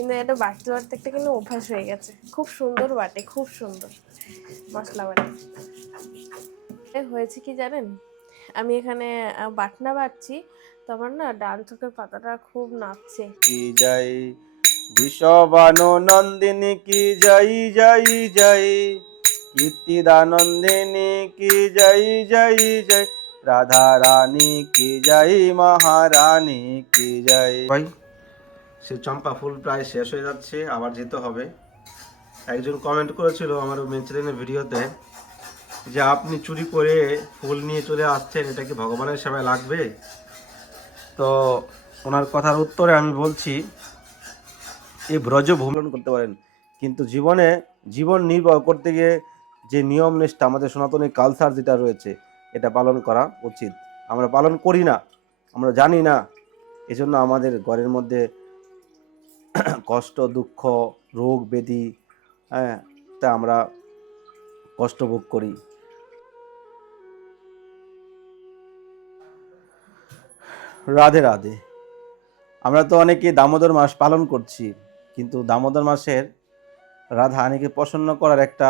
কিন্তু এটা বাটতে বাটতে একটা কিন্তু অভ্যাস হয়ে গেছে। খুব সুন্দর বাটে খুব সুন্দর। মশলা বাটে। এ হয়েছে কি জানেন? আমি এখানে বাটনা বাটছি তো আমার না ডান চোখের পাতাটা খুব নাচছে। কি যাই বিষবানু নন্দিনী কি যাই যাই যাই। কীর্তিদানন্দিনী কি যাই যাই যাই। রাধা রানী কি যাই মহারানী কি যাই। ভাই সে চম্পা ফুল প্রায় শেষ হয়ে যাচ্ছে, আবার যেতে হবে। একজন কমেন্ট করেছিল আমার মেনচেলেনের ভিডিওতে যে, আপনি চুরি করে ফুল নিয়ে চলে আসছেন, এটা কি ভগবানের সেবায় লাগবে? তো ওনার কথার উত্তরে আমি বলছি, এই ব্রজ ভ্রমণ করতে পারেন, কিন্তু জীবনে জীবন নির্বাহ করতে গিয়ে যে নিয়ম নিষ্ঠা, আমাদের সনাতনী কালচার যেটা রয়েছে, এটা পালন করা উচিত। আমরা পালন করি না, আমরা জানি না, এজন্য আমাদের ঘরের মধ্যে কষ্ট, দুঃখ, রোগ ব্যাধি হ্যাঁ তা আমরা কষ্ট ভোগ করি। রাধে রাধে। আমরা তো অনেকে দামোদর মাস পালন করছি, কিন্তু দামোদর মাসের রাধা অনেকে প্রসন্ন করার একটা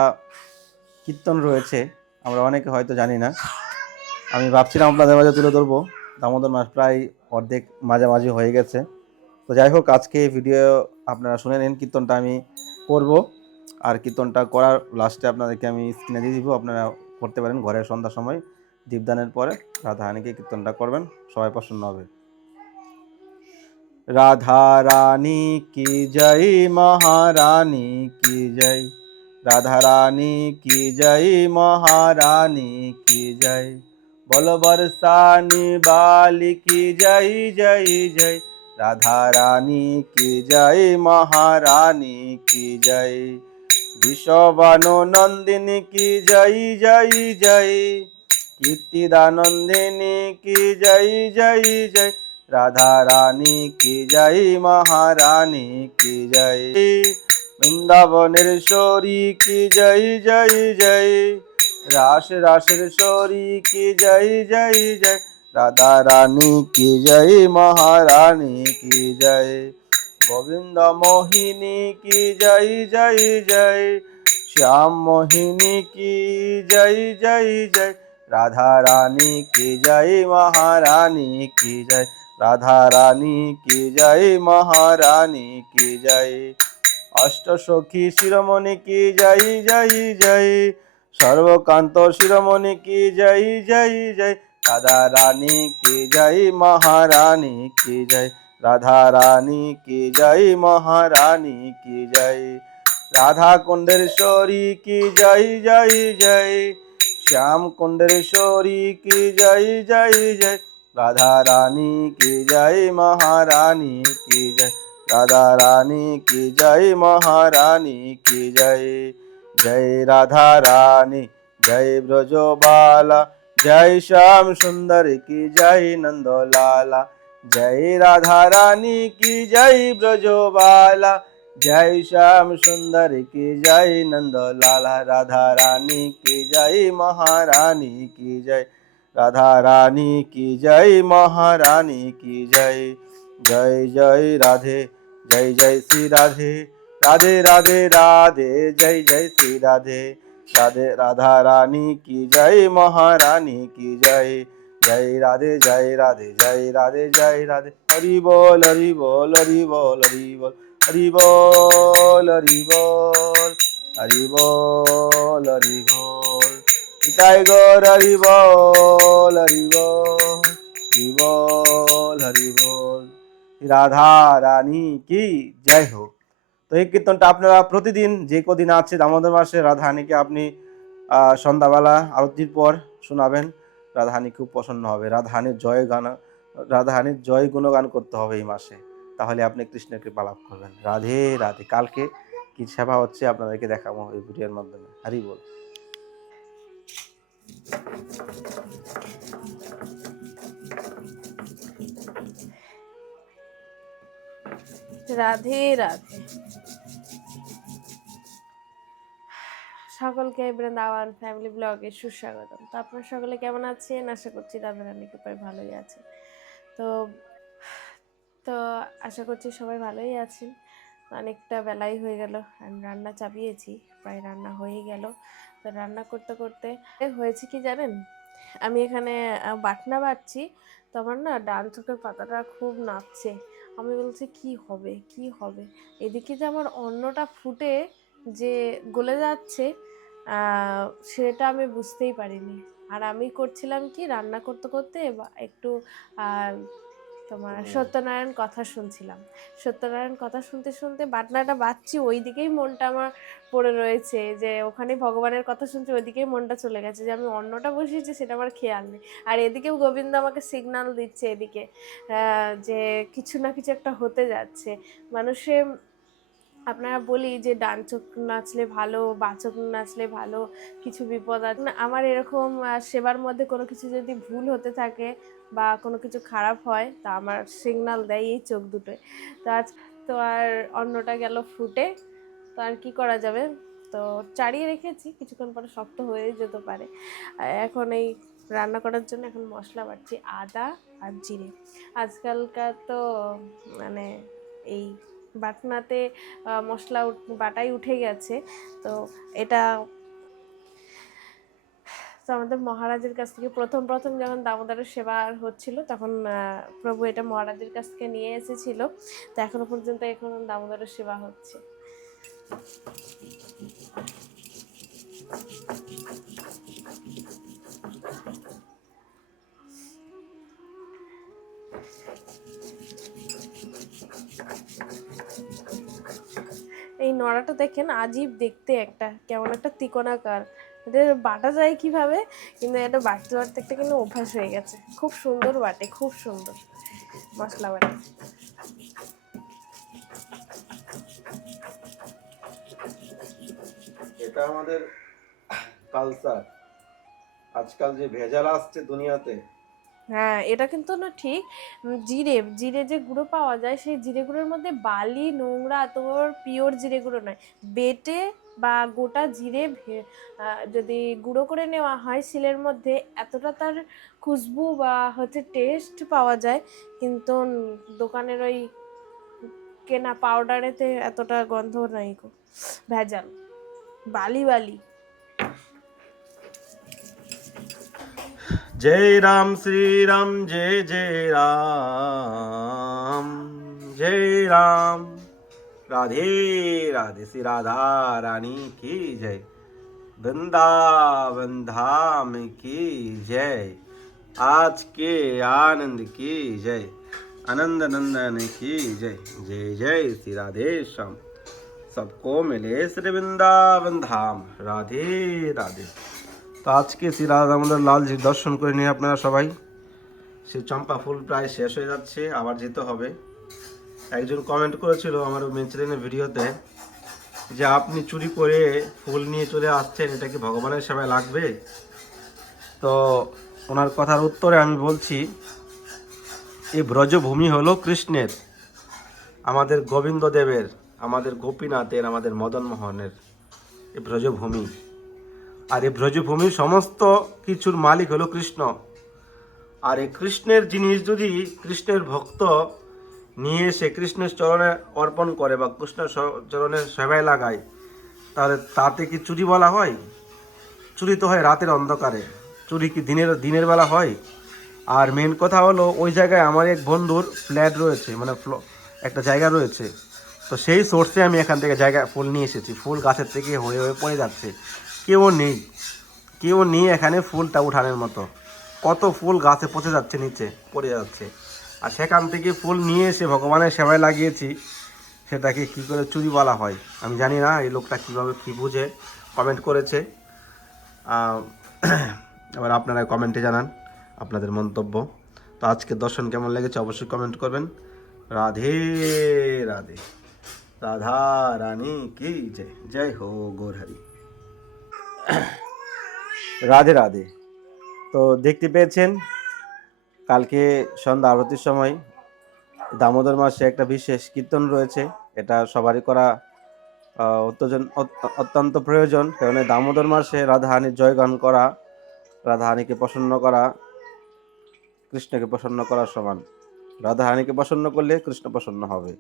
কীর্তন রয়েছে, আমরা অনেকে হয়তো জানি না। আমি ভাবছিলাম আপনাদের মাঝে তুলে ধরবো। দামোদর মাস প্রায় অর্ধেক মাঝামাঝি হয়ে গেছে। তো যাই হোক, আজকে ভিডিও আপনারা শুনে নিন কীর্তনটা আমি করব। আর কীর্তনটা করার লাস্টে আপনাদেরকে আমি স্ক্রিনে দিয়ে দিব, আপনারা করতে পারেন ঘরের সন্ধ্যার সময়, দীপদানের পরে রাধা হানিকে কীর্তনটা করবেন, সবাই প্রসন্ন হবে। রাধা রানী কি জয়, মহারানী কি জয়, রাধা রানী কি জয়, মহারানী কি জয়, বল বরসানি বালি কি জয় জয় জয়। রাধা রানী কি জয়, মহারানী কি জয়? বিশ্ববানু নন্দিনী কি জয় জয় জয়? কীর্তিদানন্দিনী কি জয় জয় জয়? রাধা রানী কি জয়, মহারানী কি জয়? বৃন্দাবনের শরী কি জয় জয় জয়? রাস, রাসের শরী কি জয় জয় জয়? রাধা রানী কি জয় মহারানী কি জয় গোবিন্দ মোহিনী কি জয় জয় জয় শ্যাম মোহিনী কি জয় জয় জয় রাধা রানী কি জয় মহারানী কি জয় রাধা রানী কি জয় মহারানী কি জয় অষ্ট সখী শিরোমণি কি জয় জয় জয় সর্বকান্ত শিরোমণি কি জয় জয় জয় রাধা রানী কি জয় মহারানী কি জয় রাধা রানী কি জয় মহারানী কি জয় রাধা কুণ্ডেশ্বরী কি জয় জয় জয় শ্যাম কুণ্ডেশ্বরী কি জয় জয় জয় রাধা রানী কি জয় মহারানী কি জয় রাধা রানী কি জয় মহারানী কি জয় জয় রাধা রানী জয় ব্রজবালা জয় শ্যাম সুন্দর, কি জয় নন্দলালা। জয় রাধা রানী কি জয় ব্রজবালা। জয় শ্যাম সুন্দর, কি জয় নন্দলালা। রাধা রানী কি জয় মহারানী, কি জয় রাধা রানী কি জয় মহারানী, কি জয় জয় জয় রাধে, জয় জয় শ্রী রাধে। রাধে রাধে রাধে, জয় জয় শ্রী রাধে। রাধে রাধা রানী কি জয় মহারানী কি জয় জয় রাধে জয় রাধে জয় রাধে জয় রাধে হরি বল হরি বল হরি বল হরি বল হরি বল হরি বল হরি বল হরি বল নিতাই গৌর হরি বল হরি বল হরি বল হরি বল রাধা রানী কি জয় হোক তো এই কীর্তনটা আপনারা প্রতিদিন যে কদিন আছে দামোদর মাসে, রাধাহানিকে আপনি সন্ধ্যাবেলা আরতির পর শোনাবেন। রাধাহানি খুব প্রসন্ন হবে। রাধাহানির জয় গান, রাধাহানির জয় গুণগান করতে হবে এই মাসে। তাহলে আপনি কৃষ্ণের কৃপা লাভ করবেন। রাধে রাধে। কালকে কি সেবা হচ্ছে আপনাদেরকে দেখাবো এই ভিডিওর মাধ্যমে। হারি বল। রাধে রাধে। সকলকে বৃন্দাবন ফ্যামিলি ব্লগে সুস্বাগতম। তো আপনারা সকলে কেমন আছেন? আশা করছি রাধা রানী কৃপায় ভালোই আছেন। তো তো আশা করছি সবাই ভালোই আছেন। অনেকটা বেলাই হয়ে গেল, আমি রান্না চাপিয়েছি, প্রায় রান্না হয়ে গেল। তো রান্না করতে করতে হয়েছে কি জানেন? আমি এখানে বাটনা বাটছি, তো আমার না ডান চোখের পাতাটা খুব নাচছে। আমি বলছি, কি হবে? কি হবে? এদিকে যে আমার অন্নটা ফুটে যে গলে যাচ্ছে সেটা আমি বুঝতেই পারিনি। আর আমি করছিলাম কি রান্না করতে করতে বা- একটু তোমার সত্যনারায়ণ কথা শুনছিলাম। সত্যনারায়ণ কথা শুনতে শুনতে বাটনাটা বাজছি ওই দিকেই মনটা আমার পড়ে রয়েছে যে ওখানে ভগবানের কথা শুনছি ওইদিকেই মনটা চলে গেছে যে আমি অন্যটা বসিয়েছি সেটা আমার খেয়াল নেই। আর এদিকেও গোবিন্দ আমাকে সিগন্যাল দিচ্ছে এদিকে যে কিছু না কিছু একটা হতে যাচ্ছে। মানুষে আপনারা বলি যে ডান চোখ নাচলে ভালো বা চোখ নাচলে ভালো, কিছু বিপদ আছে। আমার এরকম সেবার মধ্যে কোনো কিছু যদি ভুল হতে থাকে বা কোনো কিছু খারাপ হয়, তা আমার সিগনাল দেয় এই চোখ দুটোয়। তো আজ, তো আর অন্যটা গেল ফুটে তো আর কি করা যাবে? তো চাড়িয়ে রেখেছি, কিছুক্ষণ পরে শক্ত হয়ে যেতে পারে। এখন এই রান্না করার জন্য এখন মশলা বাড়ছি আদা আর জিরে। আজকালকার তো মানে এই বাটনাতে মশলা বাটাই উঠে গেছে। তো এটা তো আমাদের মহারাজের কাছ থেকে প্রথম প্রথম যখন দামোদরের সেবা হচ্ছিল, তখন প্রভু এটা মহারাজের কাছ থেকে নিয়ে এসেছিল। তো এখনও পর্যন্ত এখন দামোদরের সেবা হচ্ছে। এই নড়াটা দেখেন আজীব দেখতে একটা, কেমন একটা তিকোনাকার। এটা বাটা যায় কীভাবে? কিন্তু এটা বাটতে বাটতে একটা কিন্তু অভ্যাস হয়ে গেছে। খুব সুন্দর বাটে, খুব সুন্দর। মশলা বাটে। এটা আমাদের কালচার আজকাল যে ভেজাল আসছে দুনিয়াতে হ্যাঁ এটা কিন্তু না ঠিক। জিরে জিরে যে গুঁড়ো পাওয়া যায়, সেই জিরে গুঁড়োর মধ্যে বালি, নোংরা তোর পিওর জিরে গুঁড়ো নয়, বেটে বা গোটা জিরে যদি গুঁড়ো করে নেওয়া হয় শিলের মধ্যে, এতটা তার খুশবু বা হচ্ছে টেস্ট পাওয়া যায়। কিন্তু দোকানের ওই কেনা পাউডারেতে এতটা গন্ধ নাই ভেজাল, বালি বালি। जय राम, श्री राम, जय जय राम जय राम। राधे राधे श्री राधा रानी की जय। वृंदावन धाम की जय। आज के आनंद की जय। आनंद नंदन की जय। जय जय श्री राधे श्याम। सबको मिले श्री वृंदावन धाम। राधे राधे। তো আজকে শ্রী রাধা দামোদর লালজির দর্শন করে নিয়ে আপনারা সবাই। সে চম্পা ফুল প্রায় শেষ হয়ে যাচ্ছে, আবার যেতে হবে। একজন কমেন্ট করেছিল আমার মেনচিলেনের ভিডিওতে যে আপনি চুরি করে ফুল নিয়ে চলে আসছেন, এটা কি ভগবানের সেবায় লাগবে? তো ওনার কথার উত্তরে আমি বলছি এই ব্রজভূমি হলো কৃষ্ণের, আমাদের গোবিন্দদেবের, আমাদের গোপীনাথের, আমাদের মদন মোহনের এই ব্রজভূমি। আর এই ব্রজভূমির সমস্ত কিছুর মালিক হলো কৃষ্ণ। আর এই কৃষ্ণের জিনিস যদি কৃষ্ণের ভক্ত নিয়ে এসে কৃষ্ণের চরণে অর্পণ করে বা কৃষ্ণ চরণের সেবায় লাগায়, তাহলে তাতে কি চুরি বলা হয়? চুরি তো হয় রাতের অন্ধকারে। চুরি কি দিনের দিনের বেলা হয়? আর মেন কথা হলো ওই জায়গায় আমার এক বন্ধুর ফ্ল্যাট রয়েছে মানে একটা জায়গা রয়েছে। তো সেই সোর্সে আমি এখান থেকে জায়গা, ফুল নিয়ে এসেছি। ফুল গাছের থেকে হয়ে হয়ে পড়ে যাচ্ছে। কেউ নেই। কেউ নেই এখানে ফুলটা উঠানোর মতো। কত ফুল গাছে পচে যাচ্ছে, নিচে পড়ে যাচ্ছে। আর সেখান থেকে ফুল নিয়ে এসে ভগবানের সেবায় লাগিয়েছি, সেটাকে কি করে চুরি বলা হয়? আমি জানি না, এই লোকটা কীভাবে কী বুঝে। কমেন্ট করেছে। এবার আপনারা কমেন্টে জানান আপনাদের মন্তব্য। তো আজকে দর্শন কেমন লেগেছে অবশ্যই কমেন্ট করবেন। রাধে রাধে। রাধা রানী কি জয়। জয় হো গৌরহরি রাধে রাধে। তো দেখতে পেয়েছেন, কালকে সন্ধ্যা আরতির সময় দামোদর মাসে একটা বিশেষ কীর্তন রয়েছে। এটা সবারই করা অত্যজন, অত- অত্যন্ত প্রয়োজন। কারণ দামোদর মাসে রাধাহানির জয়গান করা রাধাহানিকে প্রসন্ন করা, কৃষ্ণকে প্রসন্ন করার সমান। রাধাহানিকে প্রসন্ন করলে কৃষ্ণ প্রসন্ন হবে।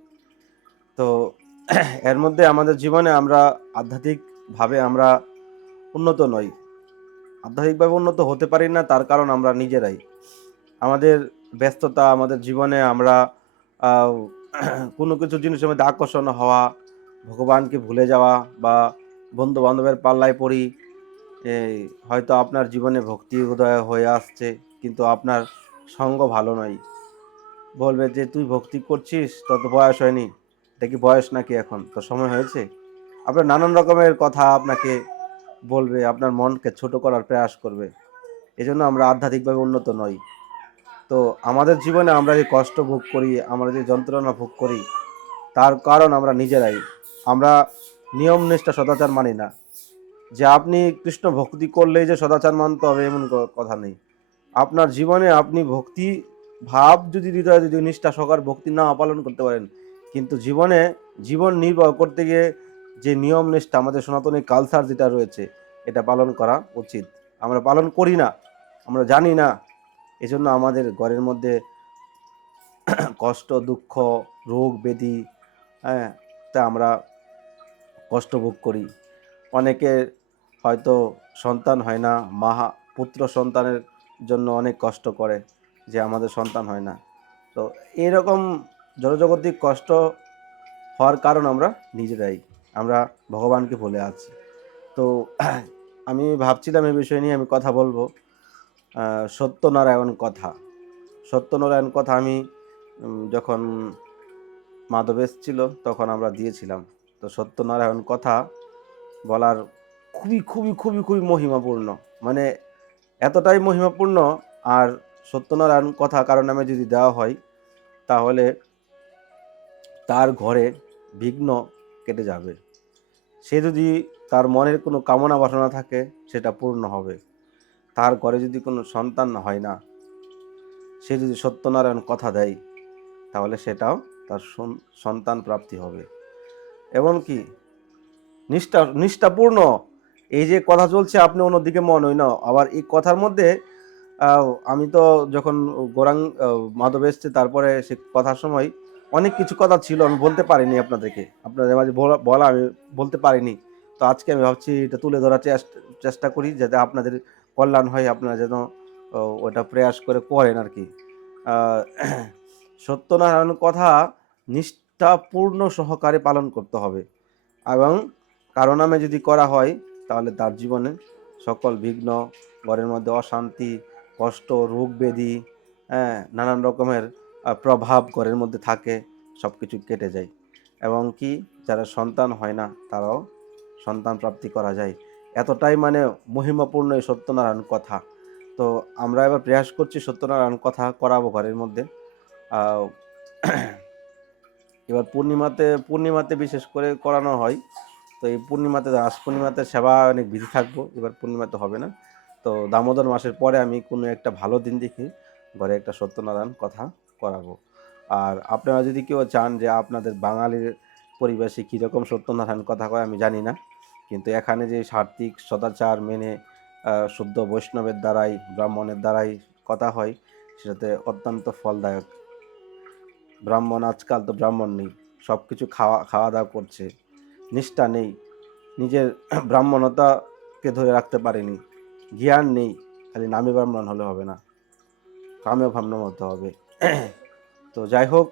তো এর মধ্যে আমাদের জীবনে আমরা আধ্যাত্মিকভাবে আমরা উন্নত নই আধ্যাত্মিকভাবে উন্নত হতে পারি না, তার কারণ আমরা নিজেরাই। আমাদের ব্যস্ততা, আমাদের জীবনে আমরা কোনো কিছু জিনিসের মধ্যে আকর্ষণ হওয়া, ভগবানকে ভুলে যাওয়া বা বন্ধু বান্ধবের পাল্লায় পড়ি হয়তো আপনার জীবনে ভক্তি উদয় হয়ে আসছে, কিন্তু আপনার সঙ্গ ভালো নয়। বলবে যে, তুই ভক্তি করছিস তত বয়স হয়নি। এটা কি বয়স নাকি এখন? তো সময় হয়েছে? আপনার নানান রকমের কথা আপনাকে বলবে, আপনার মনকে ছোট করার প্রয়াস করবে। এজন্য আমরা আধ্যাত্মিকভাবে উন্নত নই। তো আমাদের জীবনে আমরা যে কষ্ট ভোগ করি, আমরা যে যন্ত্রণা ভোগ করি, তার কারণ আমরা নিজেরাই। আমরা নিয়ম নিষ্ঠা সদাচার মানি না। যে আপনি কৃষ্ণ ভক্তি করলেই যে সদাচার মানতে হবে, এমন কথা নেই। আপনার জীবনে আপনি ভক্তি, ভাব যদি হৃদয়ে যদি নিষ্ঠা সকার ভক্তি না পালন করতে পারেন, কিন্তু জীবনে জীবন নির্বাহ করতে গিয়ে যে নিয়ম নিষ্ঠা আমাদের সনাতনী কালচার যেটা রয়েছে, এটা পালন করা উচিত। আমরা পালন করি না, আমরা জানি না। এজন্য আমাদের ঘরের মধ্যে কষ্ট, দুঃখ, রোগ, ব্যাধি হ্যাঁ তা আমরা কষ্ট ভোগ করি। অনেকে হয়তো সন্তান হয় না, মা, পুত্র সন্তানের জন্য অনেক কষ্ট করে যে আমাদের সন্তান হয় না। তো এরকম জনজগতিক কষ্ট হওয়ার কারণ আমরা নিজেরাই। আমরা ভগবানকে ভুলে আছি। তো আমি ভাবছিলাম এই বিষয় নিয়ে আমি কথা বলব। সত্যনারায়ণ কথা। সত্যনারায়ণ কথা আমি যখন মাধবেশ ছিল তখন আমরা দিয়েছিলাম। তো সত্যনারায়ণ কথা বলার খুবই খুবই খুবই খুবই মহিমাপূর্ণ। মানে এতটাই মহিমাপূর্ণ আর সত্যনারায়ণ কথা কারণ নামে যদি দেওয়া হয়, তাহলে তার ঘরে বিঘ্ন কেটে যাবে। সে যদি তার মনের কোনো কামনা বাসনা থাকে, সেটা পূর্ণ হবে। তার ঘরে যদি কোনো সন্তান হয় না, সে যদি সত্যনারায়ণ কথা দেয়, তাহলে সেটাও তার সন- সন্তান প্রাপ্তি হবে। এমনকি নিষ্ঠা, নিষ্ঠাপূর্ণ। এই যে কথা চলছে, আপনি অন্যদিকে মন হই না। আবার এই কথার মধ্যে আমি তো যখন গোরাং মাধব এসছে তারপরে সে কথার সময় অনেক কিছু কথা ছিল, আমি বলতে পারিনি আপনাদেরকে। আপনাদের মাঝে বলা- আমি বলতে পারিনি। তো আজকে আমি ভাবছি এটা তুলে ধরার চেষ্টা করি যাতে আপনাদের কল্যাণ হয়, আপনারা যেন ওটা প্রয়াস করে করেন আর কি। সত্যনারায়ণ কথা নিষ্ঠাপূর্ণ সহকারে পালন করতে হবে। এবং কারও নামে যদি করা হয়, তাহলে তার জীবনে সকল বিঘ্ন, ঘরের মধ্যে অশান্তি, কষ্ট, রোগ ব্যাধি হ্যাঁ নানান রকমের প্রভাব ঘরের মধ্যে থাকে সব কিছু কেটে যায়। এবং কি, যারা সন্তান হয় না, তারাও সন্তান প্রাপ্তি করা যায়। এতটাই মানে মহিমাপূর্ণ এই সত্যনারায়ণ কথা। তো আমরা এবার প্রয়াস করছি সত্যনারায়ণ কথা করাবো ঘরের মধ্যে। এবার পূর্ণিমাতে পূর্ণিমাতে বিশেষ করে করানো হয়। তো এই পূর্ণিমাতে, রাস পূর্ণিমাতে সেবা অনেক বিধি থাকব, এবার পূর্ণিমাতে হবে না। তো দামোদর মাসের পরে আমি কোনো একটা ভালো দিন দেখি, ঘরে একটা সত্যনারায়ণ কথা। করাবো। আর আপনারা যদি কেউ চান যে আপনাদের বাঙালির পরিবেশে কীরকম সত্যনারায়ণ কথা কয়, আমি জানি না। কিন্তু এখানে যে সার্থিক সদাচার মেনে শুদ্ধ বৈষ্ণবের দ্বারাই, ব্রাহ্মণের দ্বারাই কথা হয়, সেটাতে অত্যন্ত ফলদায়ক। ব্রাহ্মণ আজকাল তো ব্রাহ্মণ নেই সব কিছু খাওয়া খাওয়া দাওয়া করছে, নিষ্ঠা নেই, নিজের ব্রাহ্মণতাকে ধরে রাখতে পারেনি, জ্ঞান নেই, খালি নামে ব্রাহ্মণ হলে হবে না কামেও ব্রাহ্মণ হতে হবে। তো যাই হোক,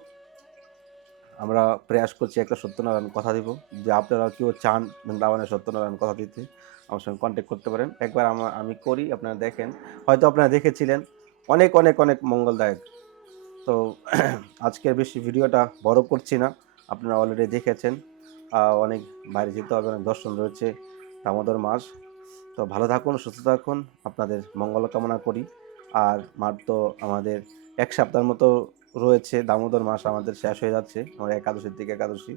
আমরা প্রয়াস করছি একটা সত্যনারায়ণ কথা দিব। যে আপনারা কেউ চান বৃন্দাবনের সত্যনারায়ণ কথা দিতে, আমার সঙ্গে কন্ট্যাক্ট করতে পারেন। একবার আমার আমি করি, আপনারা দেখেন। হয়তো আপনারা দেখেছিলেন, অনেক অনেক অনেক মঙ্গলদায়ক। তো আজকের বেশি ভিডিওটা বড় করছি না, আপনারা অলরেডি দেখেছেন। অনেক বাইরে যেতে হবে, অনেক দর্শন রয়েছে, দামোদর মাস। তো ভালো থাকুন, সুস্থ থাকুন, আপনাদের মঙ্গল কামনা করি। আর মার তো আমাদের এক সপ্তাহের মতো রয়েছে, দামোদর মাস আমাদের শেষ হয়ে যাচ্ছে, আমার একাদশীর দিকে একাদশী।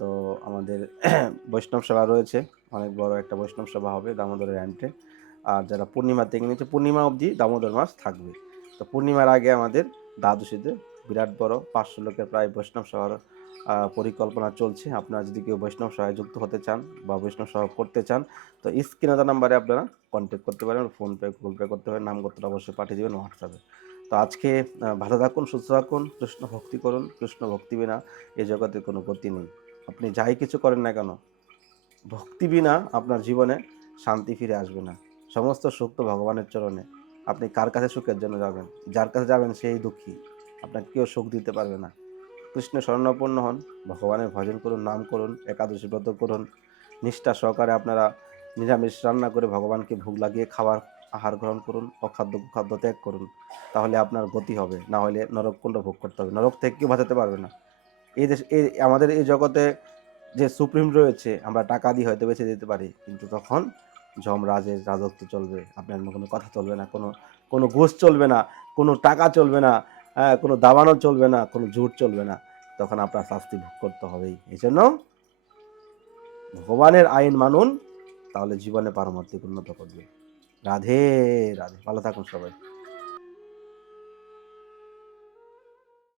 তো আমাদের বৈষ্ণব সভা রয়েছে, অনেক বড় একটা বৈষ্ণব সভা হবে দামোদরের অ্যান্টে আর যারা পূর্ণিমা থেকে নিচ্ছে পূর্ণিমা অবধি দামোদর মাস থাকবে। তো পূর্ণিমার আগে আমাদের দ্বাদশীতে বিরাট বড় পাঁচশো লোকের প্রায় বৈষ্ণব সভার পরিকল্পনা চলছে। আপনারা যদি কেউ বৈষ্ণব সভায় যুক্ত হতে চান বা বৈষ্ণব সভা করতে চান, তো স্ক্রিনে নাম্বারে আপনারা কন্ট্যাক্ট করতে পারেন, ফোনপে, গুগল পে করতে পারেন নামগতটা অবশ্যই পাঠিয়ে দেবেন হোয়াটসঅ্যাপে তো আজকে ভালো থাকুন, সুস্থ থাকুন, কৃষ্ণ ভক্তি করুন, কৃষ্ণ ভক্তি বিনা এই জগতে কোনো গতি নেই। আপনি যাই কিছু করেন না কেন, ভক্তি বিনা আপনার জীবনে শান্তি ফিরে আসবে না। সমস্ত সুখ তো ভগবানের চরণে। আপনি কার কাছে সুখের জন্য যাবেন? যার কাছে যাবেন সেই দুঃখী। আপনাকে কেউ সুখ দিতে পারবে না। কৃষ্ণ স্বর্ণপূর্ণ হন, ভগবানের ভজন করুন, নাম করুন, একাদশী ব্রত করুন, নিষ্ঠা সহকারে আপনারা নিরামিষ রান্না করে ভগবানকে ভোগ লাগিয়ে খাবার আহার গ্রহণ করুন অখাদ্য খাদ্য ত্যাগ করুন। তাহলে আপনার গতি হবে। না হলে নরককুণ্ড ভোগ করতে হবে। নরক থেকে কেউ বাঁচাতে পারবে না। এই দেশ এই আমাদের এই জগতে যে সুপ্রিম রয়েছে আমরা টাকা দিয়ে হয়তো বেঁচে যেতে পারি। কিন্তু তখন যমরাজের রাজত্ব চলবে। আপনার কোনো কথা চলবে না কোনো কোনো ঘুষ চলবে না কোনো টাকা চলবে না হ্যাঁ, কোনো দাবানো চলবে না কোনো জুট চলবে না। তখন আপনার শাস্তি ভোগ করতে হবেই। এই জন্য ভগবানের আইন মানুন তাহলে জীবনে পারমার্থিক উন্নত করবে। রাধে রাধে। ভালো থাকুন সবাই।